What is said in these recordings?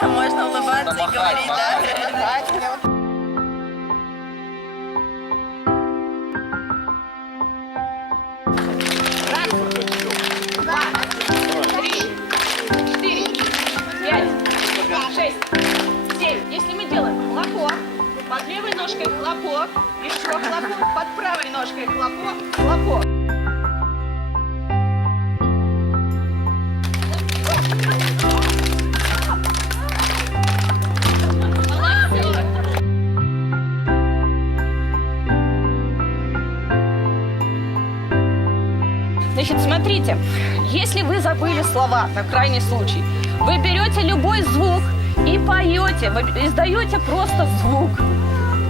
Можно улыбаться и говорить, да? Раз, два, 3, 4, 5, 6, 7. Если мы делаем хлопок, под левой ножкой хлопок, еще хлопок, под правой ножкой хлопок, хлопок. Значит, смотрите, если вы забыли слова, на крайний случай, вы берете любой звук и поете, вы издаете просто звук.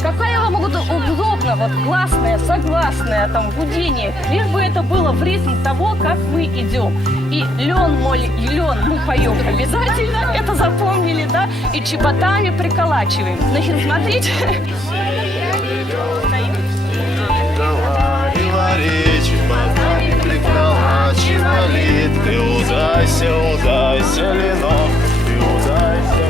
Какая вам удобно, вот гласная, согласная, там, гудение, лишь бы это было в ритм того, как мы идем. И лен, моль, лен мы поем обязательно, это запомнили, да? И чеботами приколачиваем. Значит, смотрите. Приколачивали, ты удайся, удайся, ленок, ты удайся,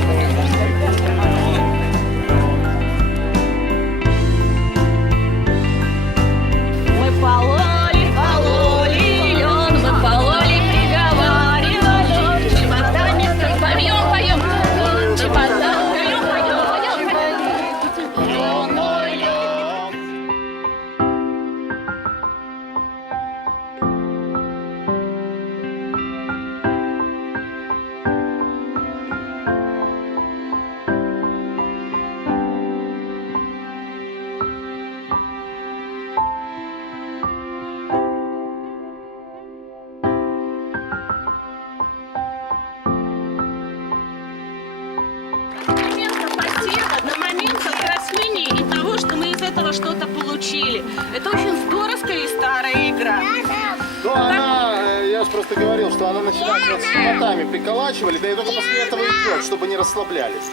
Мы пололи, пололи лен, мы пололи, приговаривали, чеботами, поем, поем, чеботами, поем, лен, мой лен. до момента взросления и того, что мы из этого что-то получили. Это очень здоровская и старая игра. Ну, я же просто говорил, что она начинает вот с чеботами приколачивали, да и только после этого идет, чтобы не расслаблялись.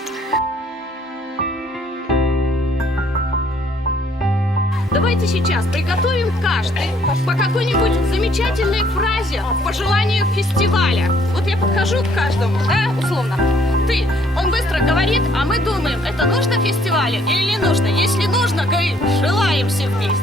Давайте сейчас приготовим каждый по какой-нибудь замечательной фразе в пожеланиях фестиваля. Вот я подхожу к каждому, да, условно. Ты, он быстро говорит, а мы думаем, это нужно фестивалю или не нужно. Если нужно, говори, желаем все вместе.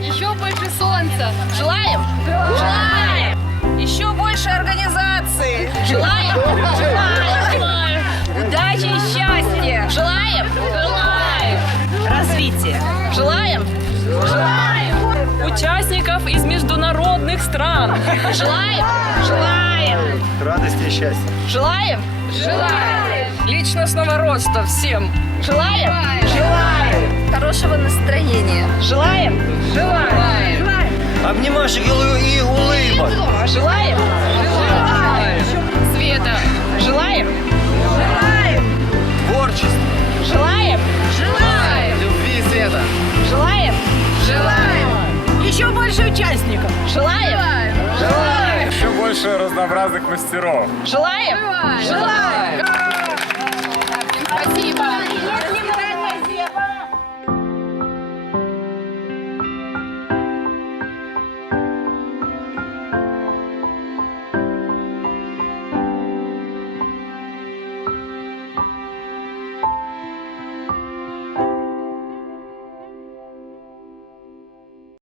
Еще больше солнца. Желаем? Желаем! Еще больше организации. Желаем? Желаем! Удачи и счастья. Желаем? Желаем! Развития. Желаем? Желаем! Участников из международных стран. Желаем? Желаем! Радости и счастья. Желаем? Желаем. Личностного роста всем. Желаем? Желаем! Хорошего настроения. Желаем? Желаем. Желаем! Обнимашек и улыбок. Желаем? Желаем. Света. Желаем? Желаем! Творчество. Желаем? Желаем. Любви, Света. Желаем? Желаем. Еще больше участников. Желаем? Желаем! Еще больше разнообразных мастеров. Желаем? Желаем. Желаем! Спасибо.